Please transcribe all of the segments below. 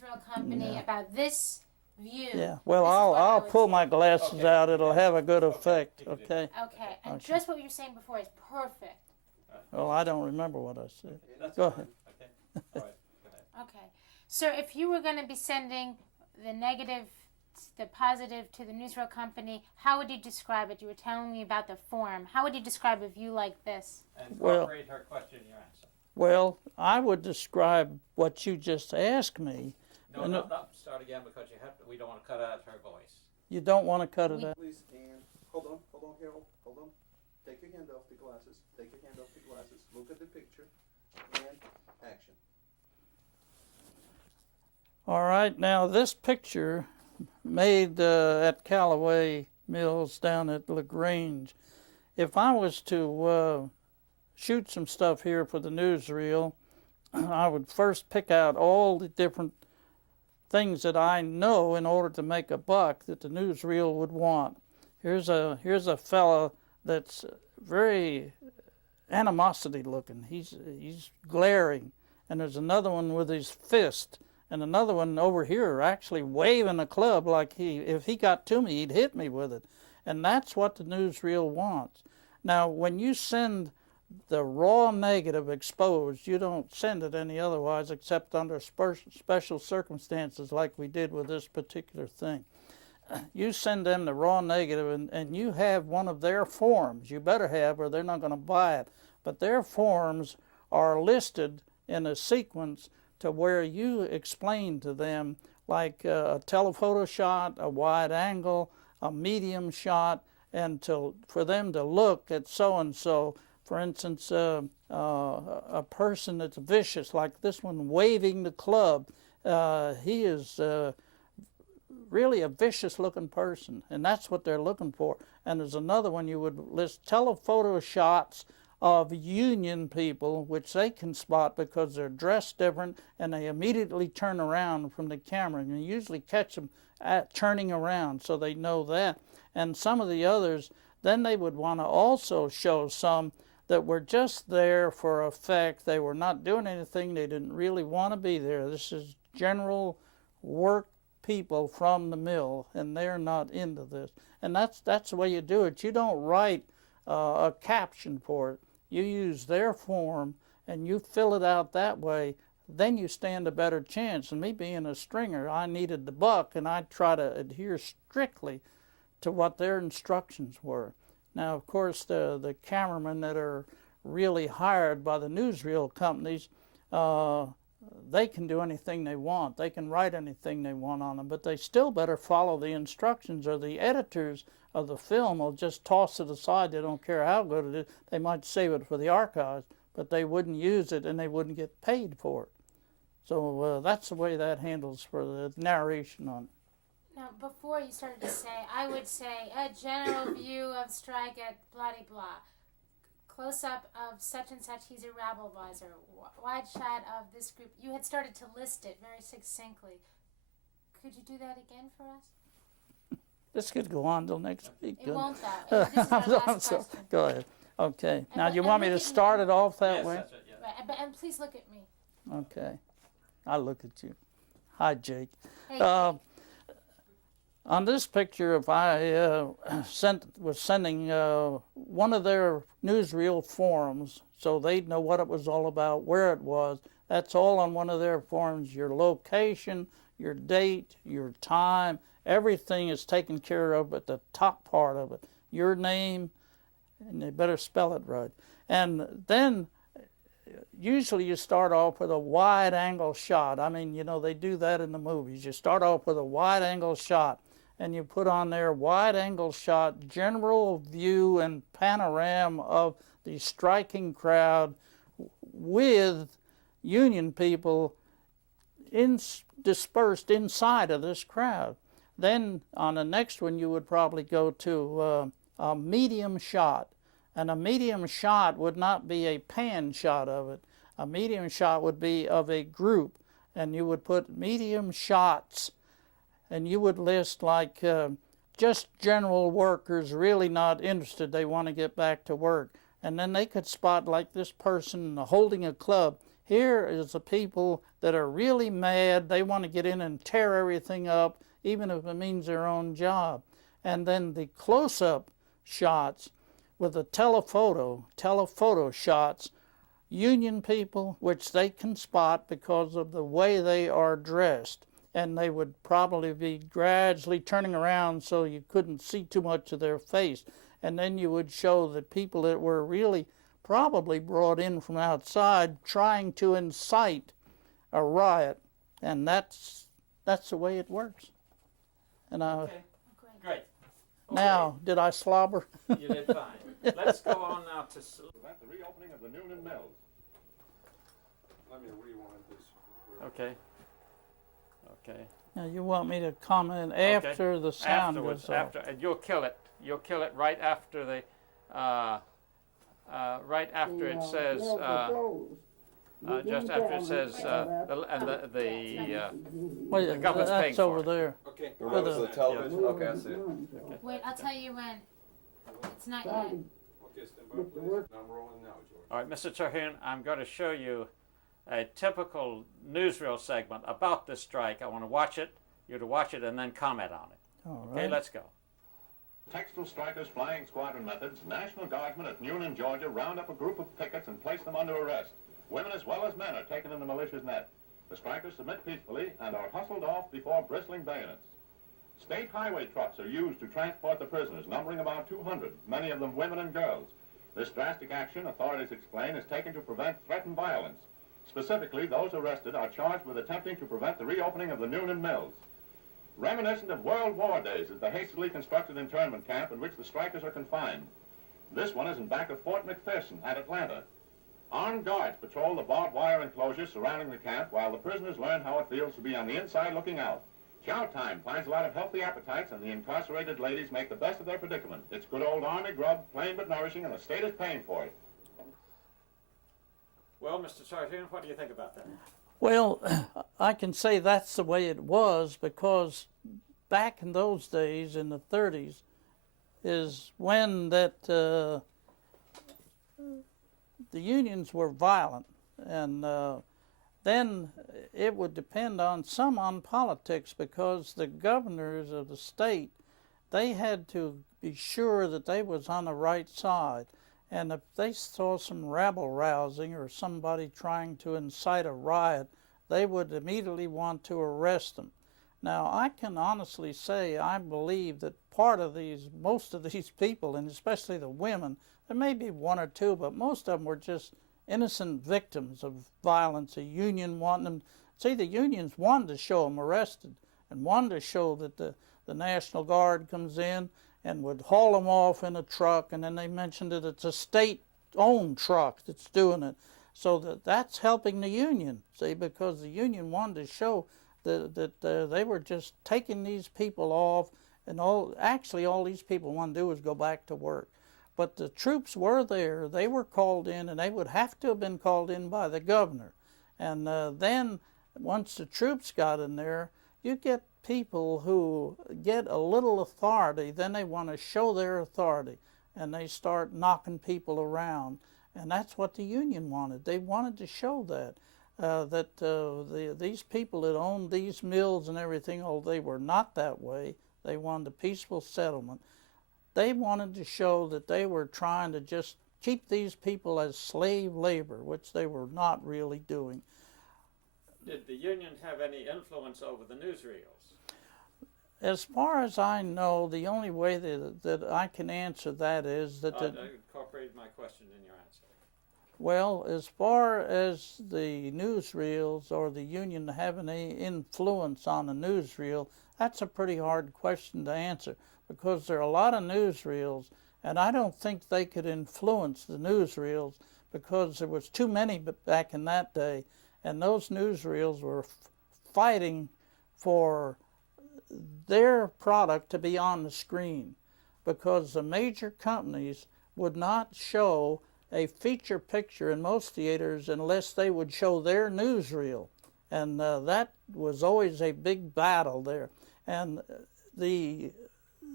newsreel company about this view. Yeah, well, This is what I I'll would pull say. my glasses out. It'll have a good effect, Okay. okay? Okay, and Okay. just what you were saying before is perfect. Well, I don't remember what I said. Okay, that's Go fine. ahead. Okay. All right. Go ahead. Okay. So if you were going to be sending the negative, the positive to the newsreel company, how would you describe it? You were telling me about the form. How would you describe a view like this? And Well- incorporate her question in your answer. Well, I would describe what you just asked me. No, And no, no. Start again because you have to. We don't want to cut out her voice. You don't want to cut it out. Please, and hold on, Harold, hold on. Take your hand off the glasses. Take your hand off the glasses. Look at the picture, and action. All right, now this picture made at Callaway Mills down at LaGrange. If I was to shoot some stuff here for the newsreel, I would first pick out all the different things that I know in order to make a buck that the newsreel would want. Here's a fella that's very animosity looking. He's glaring, and there's another one with his fist, and another one over here actually waving a club like if he got to me, he'd hit me with it. And that's what the newsreel wants. Now, when you send the raw negative exposed, you don't send it any otherwise except under special circumstances like we did with this particular thing. You send them the raw negative and you have one of their forms. You better have, or they're not going to buy it. But their forms are listed in a sequence to where you explain to them, like a telephoto shot, a wide angle, a medium shot, and for them to look at so-and-so. For instance, a person that's vicious, like this one waving the club, he is really a vicious-looking person, and that's what they're looking for. And there's another one you would list telephoto shots of union people, which they can spot because they're dressed different, and they immediately turn around from the camera. And you usually catch them turning around, so they know that. And some of the others, then they would want to also show some that were just there for effect. They were not doing anything. They didn't really want to be there. This is general work people from the mill, and they're not into this. And that's the way you do it. You don't write a caption for it. You use their form, and you fill it out that way. Then you stand a better chance. And me being a stringer, I needed the buck, and I try to adhere strictly to what their instructions were. Now, of course, the cameramen that are really hired by the newsreel companies, they can do anything they want. They can write anything they want on them, but they still better follow the instructions, or the editors of the film will just toss it aside. They don't care how good it is. They might save it for the archives, but they wouldn't use it, and they wouldn't get paid for it. So that's the way that handles for the narration on it. Now, before you started to say, I would say a general view of strike at blah-de-blah. Close-up of such and such, he's a rabble-viser. Wide shot of this group. You had started to list it very succinctly. Could you do that again for us? This could go on till next week. It won't, though. This is our last question. Go ahead. Okay. Now, And you want me to look at start me. it off that Yes, way? that's it. Yeah. Right, and please look at me. Okay. I look at you. Hi, Jake. Hey, On this picture, if I was sending one of their newsreel forums, so they'd know what it was all about, where it was, that's all on one of their forms. Your location, your date, your time, everything is taken care of at the top part of it. Your name, and they better spell it right. And then usually you start off with a wide angle shot. I mean, you know, they do that in the movies. You start off with a wide angle shot, and you put on there wide angle shot, general view and panorama of the striking crowd with union people dispersed inside of this crowd. Then on the next one you would probably go to a medium shot. And a medium shot would not be a pan shot of it. A medium shot would be of a group, and you would put medium shots, and you would list like just general workers really not interested. They want to get back to work. And then they could spot like this person holding a club. Here is the people that are really mad. They want to get in and tear everything up, even if it means their own job. And then the close-up shots with the telephoto shots, Union people, which they can spot because of the way they are dressed. And they would probably be gradually turning around so you couldn't see too much of their face. And then you would show the people that were really probably brought in from outside trying to incite a riot. And that's the way it works. And Okay, great. now, did I slobber? You did fine. Let's go on now to... Prevent the reopening of the Noonan Mills. Let me rewind this. Okay. Okay. Now, you want me to comment after the sound Afterwards, goes off? and you'll kill it. You'll kill it right after the, right after it says, just after it says, Wait, the government's paying that's for over it. there. Okay. With the television? Okay, I see it. Wait, I'll tell you when. It's not yet. Okay, stand by, please. Now I'm rolling now, George. All right, Mr. Terhune, I'm going to show you a typical newsreel segment about this strike. I want to watch it, you to watch it, and then comment on it. All Okay, right. let's go. Textile strikers flying squadron methods, National Guardsmen at Noonan, Georgia, round up a group of pickets and place them under arrest. Women as well as men are taken in the militia's net. The strikers submit peacefully and are hustled off before bristling bayonets. State highway trucks are used to transport the prisoners, numbering about 200, many of them women and girls. This drastic action, authorities explain, is taken to prevent threatened violence. Specifically, those arrested are charged with attempting to prevent the reopening of the Noonan Mills. Reminiscent of World War days is the hastily constructed internment camp in which the strikers are confined. This one is in back of Fort McPherson at Atlanta. Armed guards patrol the barbed wire enclosure surrounding the camp while the prisoners learn how it feels to be on the inside looking out. Chow time finds a lot of healthy appetites, and the incarcerated ladies make the best of their predicament. It's good old army grub, plain but nourishing, and the state is paying for it. Well, Mr. Terhune, what do you think about that? Well, I can say that's the way it was because back in those days, in the 30s, is when that the unions were violent, and then it would depend on politics because the governors of the state, they had to be sure that they was on the right side. And if they saw some rabble rousing or somebody trying to incite a riot, they would immediately want to arrest them. Now, I can honestly say I believe that most of these people, and especially the women, there may be one or two, but most of them were just innocent victims of violence. The union wanted them. See, the unions wanted to show them arrested and wanted to show that the National Guard comes in and would haul them off in a truck, and then they mentioned that it's a state-owned truck that's doing it. So that's helping the union, see, because the union wanted to show that they were just taking these people off, and all these people want to do is go back to work. But the troops were there. They were called in, and they would have to have been called in by the governor. And then once the troops got in there, you get people who get a little authority, then they want to show their authority, and they start knocking people around. And that's what the union wanted. They wanted to show that these people that owned these mills and everything, although they were not that way, they wanted a peaceful settlement. They wanted to show that they were trying to just keep these people as slave labor, which they were not really doing. Did the union have any influence over the newsreels? As far as I know, the only way that I can answer that is that... I incorporated my question in your answer. Well, as far as the newsreels or the union having any influence on the newsreel, that's a pretty hard question to answer because there are a lot of newsreels, and I don't think they could influence the newsreels because there was too many back in that day, and those newsreels were fighting for their product to be on the screen because the major companies would not show a feature picture in most theaters unless they would show their newsreel, and that was always a big battle there. And the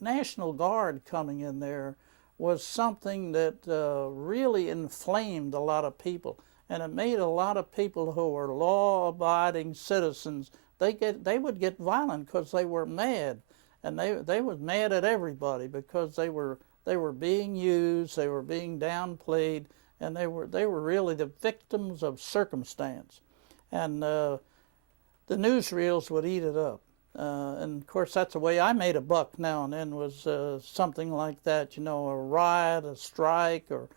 National Guard coming in there was something that really inflamed a lot of people. and it made a lot of people who were law-abiding citizens, they would get violent because they were mad, and they were mad at everybody because they were being used, they were being downplayed, and they were really the victims of circumstance, and the newsreels would eat it up. And of course, that's the way I made a buck now and then, was something like that, you know, a riot, a strike, or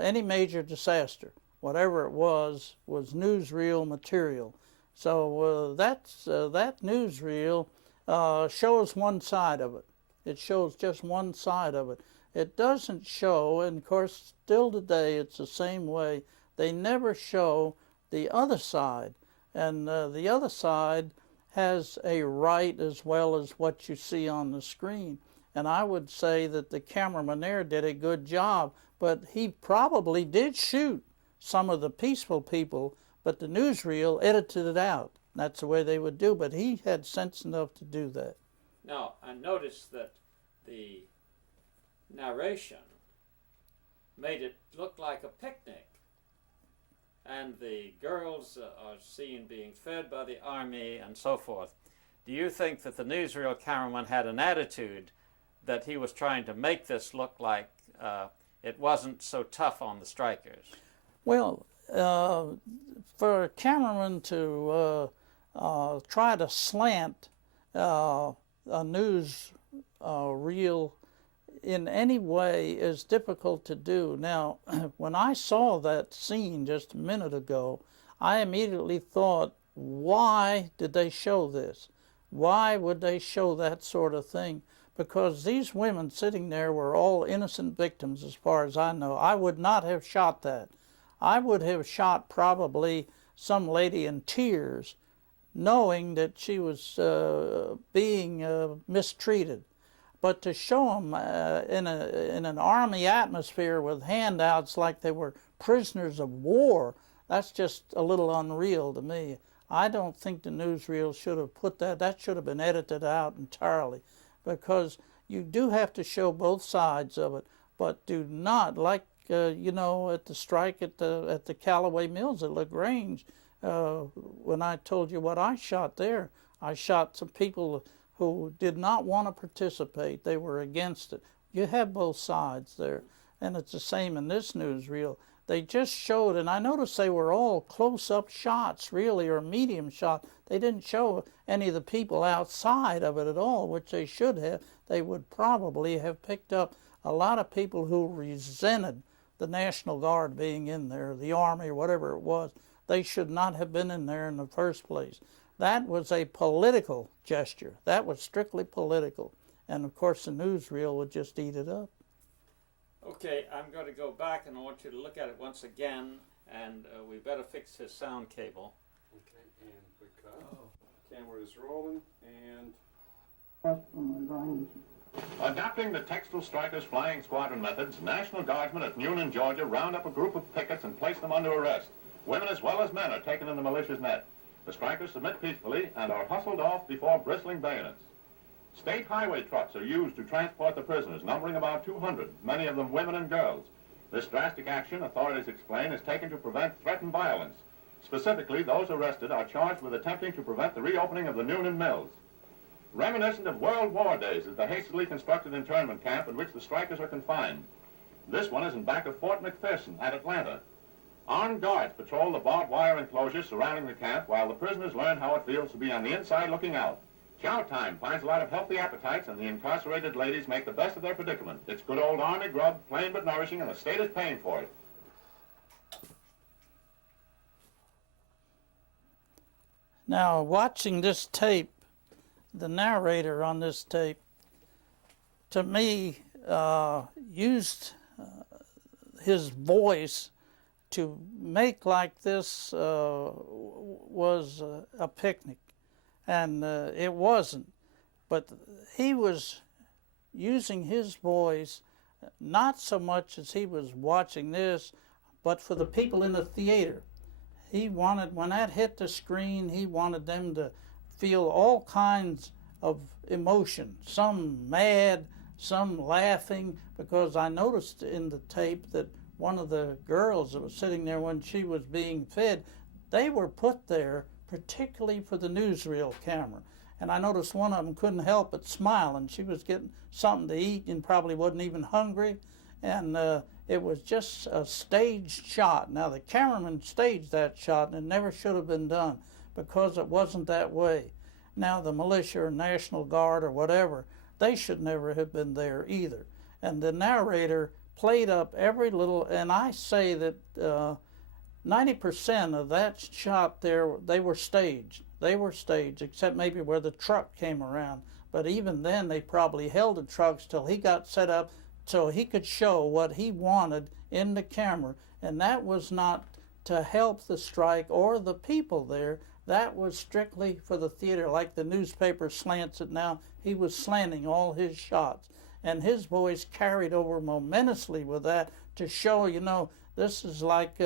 any major disaster. Whatever it was newsreel material. So that newsreel shows one side of it. It shows just one side of it. It doesn't show, and of course, still today, it's the same way. They never show the other side. And the other side has a right as well as what you see on the screen. And I would say that the cameraman there did a good job, but he probably did shoot some of the peaceful people, but the newsreel edited it out. That's the way they would do, but he had sense enough to do that. Now, I noticed that the narration made it look like a picnic, and the girls are seen being fed by the army and so forth. Do you think that the newsreel cameraman had an attitude that he was trying to make this look like it wasn't so tough on the strikers? Well, for a cameraman to try to slant a news reel in any way is difficult to do. Now, when I saw that scene just a minute ago, I immediately thought, why did they show this? Why would they show that sort of thing? Because these women sitting there were all innocent victims as far as I know. I would not have shot that. I would have shot probably some lady in tears, knowing that she was being mistreated. But to show them in an army atmosphere with handouts like they were prisoners of war, that's just a little unreal to me. I don't think the newsreel should have put that. That should have been edited out entirely, because you do have to show both sides of it, but do not, like you know, at the strike at the Callaway Mills at LaGrange, when I told you what I shot there, I shot some people who did not want to participate. They were against it. You have both sides there. And it's the same in this newsreel. They just showed, and I noticed they were all close-up shots, really, or medium shots. They didn't show any of the people outside of it at all, which they should have. They would probably have picked up a lot of people who resented the National Guard being in there, the Army, or whatever it was. They should not have been in there in the first place. That was a political gesture. That was strictly political. And of course the newsreel would just eat it up. Okay, I'm going to go back and I want you to look at it once again, and we better fix his sound cable. Okay, and we cut. Camera is rolling, and Adopting the Textile Strikers flying squadron methods, National Guardsmen at Newnan, Georgia round up a group of pickets and place them under arrest. Women as well as men are taken in the militia's net. The strikers submit peacefully and are hustled off before bristling bayonets. State highway trucks are used to transport the prisoners, numbering about 200, many of them women and girls. This drastic action, authorities explain, is taken to prevent threatened violence. Specifically, those arrested are charged with attempting to prevent the reopening of the Newnan Mills. Reminiscent of World War days is the hastily constructed internment camp in which the strikers are confined. This one is in back of Fort McPherson at Atlanta. Armed guards patrol the barbed wire enclosure surrounding the camp while the prisoners learn how it feels to be on the inside looking out. Chow time finds a lot of healthy appetites, and the incarcerated ladies make the best of their predicament. It's good old Army grub, plain but nourishing, and the state is paying for it. Now, watching this tape, the narrator on this tape, to me, used his voice to make like this was a picnic, and it wasn't. But he was using his voice not so much as he was watching this, but for the people in the theater. He wanted, when that hit the screen, he wanted them to feel all kinds of emotion, some mad, some laughing, because I noticed in the tape that one of the girls that was sitting there when she was being fed, they were put there particularly for the newsreel camera. And I noticed one of them couldn't help but smile, and she was getting something to eat and probably wasn't even hungry. And it was just a staged shot. Now, the cameraman staged that shot, and it never should have been done because it wasn't that way. Now, the militia or National Guard or whatever, they should never have been there either. And the narrator played up every little, and I say that 90% of that shot there, they were staged. They were staged, except maybe where the truck came around. But even then, they probably held the trucks till he got set up so he could show what he wanted in the camera. And that was not to help the strike or the people there. That was strictly for the theater, like the newspaper slants it now. He was slanting all his shots. And his voice carried over momentously with that to show, you know, this is like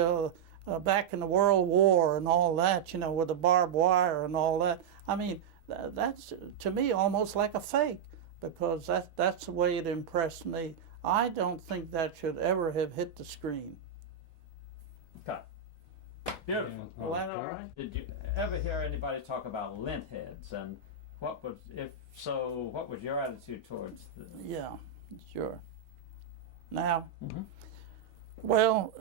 back in the World War and all that, you know, with the barbed wire and all that. I mean, that's, to me, almost like a fake, because that's the way it impressed me. I don't think that should ever have hit the screen. Okay. Beautiful. Well, that all right? Did you ever hear anybody talk about lint heads, and what was, if so, what was your attitude towards the... Yeah, sure. Now, Mhm. well,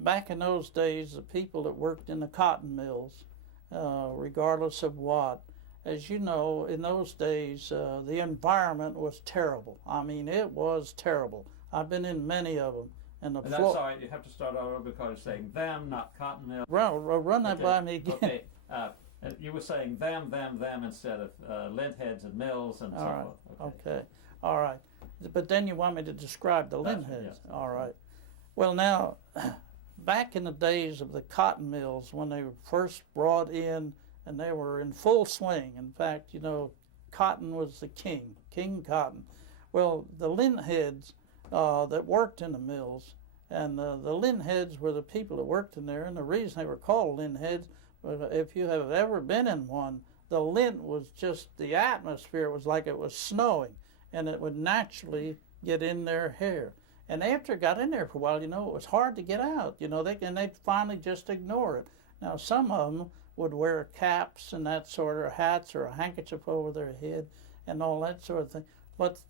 back in those days, the people that worked in the cotton mills, regardless of what, as you know, in those days, the environment was terrible. I mean, it was terrible. I've been in many of them. And that's all right, you have to start over because you're saying them, not cotton mill. Run that Okay. by me again. Okay, you were saying them instead of lint heads and mills and so All right. forth. Okay. All right. But then you want me to describe the lint That's- heads. yes. All right. Well, now, back in the days of the cotton mills, when they were first brought in and they were in full swing, in fact, you know, cotton was the king, King Cotton. Well, the lint heads that worked in the mills, and the lint heads were the people that worked in there, and the reason they were called lint heads, if you have ever been in one, the lint was just, the atmosphere was like it was snowing, and it would naturally get in their hair. And after it got in there for a while, you know, it was hard to get out. You know, they'd finally just ignore it. Now, some of them would wear caps and that sort of hats or a handkerchief over their head and all that sort of thing. But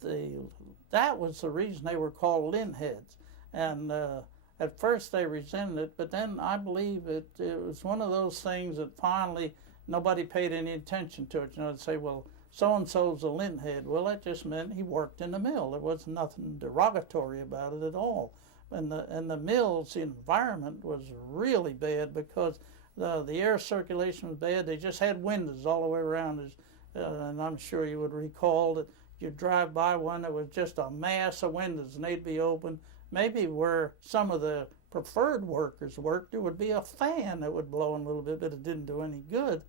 that was the reason they were called lint heads. And at first they resented it, but then I believe it was one of those things that finally nobody paid any attention to it. You know, they'd say, well, so-and-so's a lint head. Well, that just meant he worked in the mill. There was nothing derogatory about it at all. And the mills, the environment was really bad because the air circulation was bad. They just had windows all the way around. And I'm sure you would recall that you'd drive by one that was just a mass of windows and they'd be open. Maybe where some of the preferred workers worked, there would be a fan that would blow in a little bit, but it didn't do any good.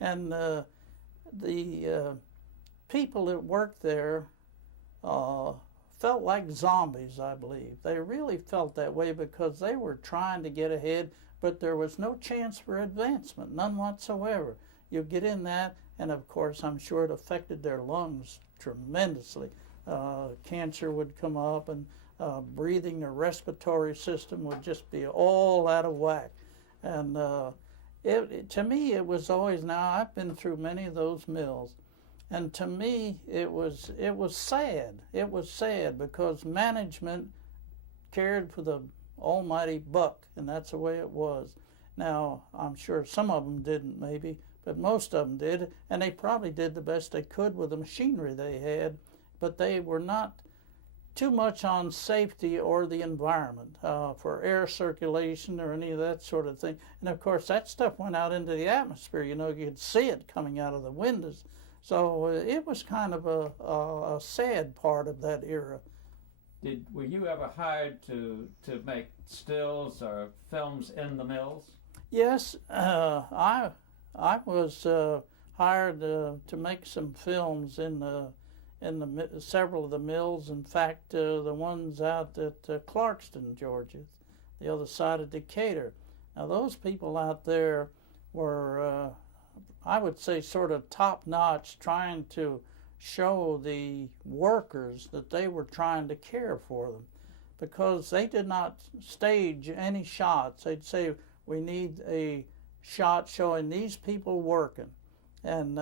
And the people that worked there felt like zombies, I believe. They really felt that way because they were trying to get ahead, but there was no chance for advancement, none whatsoever. You get in that, and of course, I'm sure it affected their lungs tremendously. Cancer would come up, and breathing, the respiratory system would just be all out of whack. And to me, it was always, now I've been through many of those mills, and to me, it was sad. It was sad because management cared for the almighty buck, and that's the way it was. Now, I'm sure some of them didn't maybe, but most of them did, and they probably did the best they could with the machinery they had, but they were not too much on safety or the environment for air circulation or any of that sort of thing. And of course, that stuff went out into the atmosphere. You know, you could see it coming out of the windows. So it was kind of a sad part of that era. Were you ever hired to make stills or films in the mills? Yes, I was hired to make some films in several of the mills. In fact, the ones out at Clarkston, Georgia, the other side of Decatur. Now, those people out there were, I would say, sort of top-notch, trying to show the workers that they were trying to care for them. because they did not stage any shots. They'd say, we need a shot showing these people working. And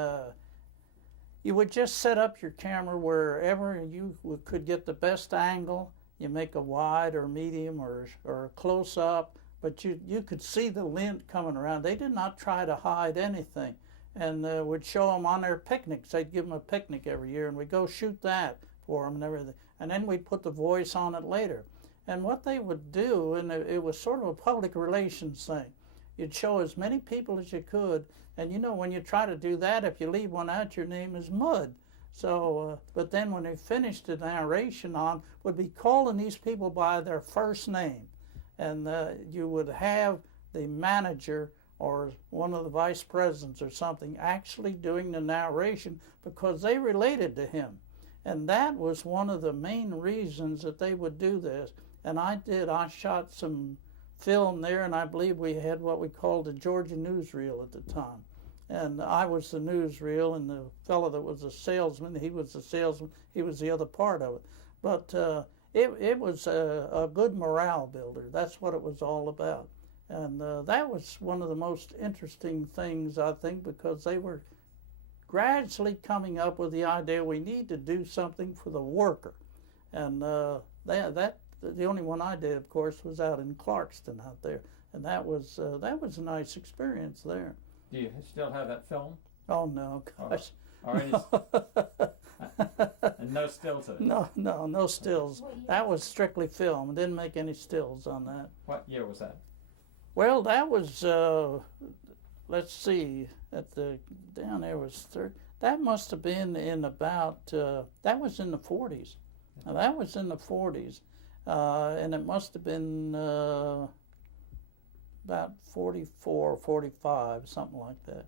you would just set up your camera wherever you could get the best angle. You make a wide or medium or a close-up, but you could see the lint coming around. They did not try to hide anything. And would show them on their picnics. They'd give them a picnic every year, and we'd go shoot that for them and everything. And then we'd put the voice on it later. And what they would do, and it was sort of a public relations thing, you'd show as many people as you could. And you know, when you try to do that, if you leave one out, your name is mud. So, but then when they finished the narration on, would be calling these people by their first name. And you would have the manager or one of the vice presidents or something actually doing the narration because they related to him. And that was one of the main reasons that they would do this. And I shot some film there, and I believe we had what we called the Georgia newsreel at the time. And I was the newsreel, and the fellow that was a salesman, he was the salesman, he was the other part of it. But it was a good morale builder. That's what it was all about. And that was one of the most interesting things, I think, because they were gradually coming up with the idea we need to do something for the worker. And the only one I did, of course, was out in Clarkston out there. And that was a nice experience there. Do you still have that film? Oh, no, gosh. All right. And no stills of it? No stills. That was strictly film. I didn't make any stills on that. What year was that? Well, that was, let's see, down there was that must have been in about, that was in the 40s. Now, that was in the 40s, and it must have been about 44, 45, something like that.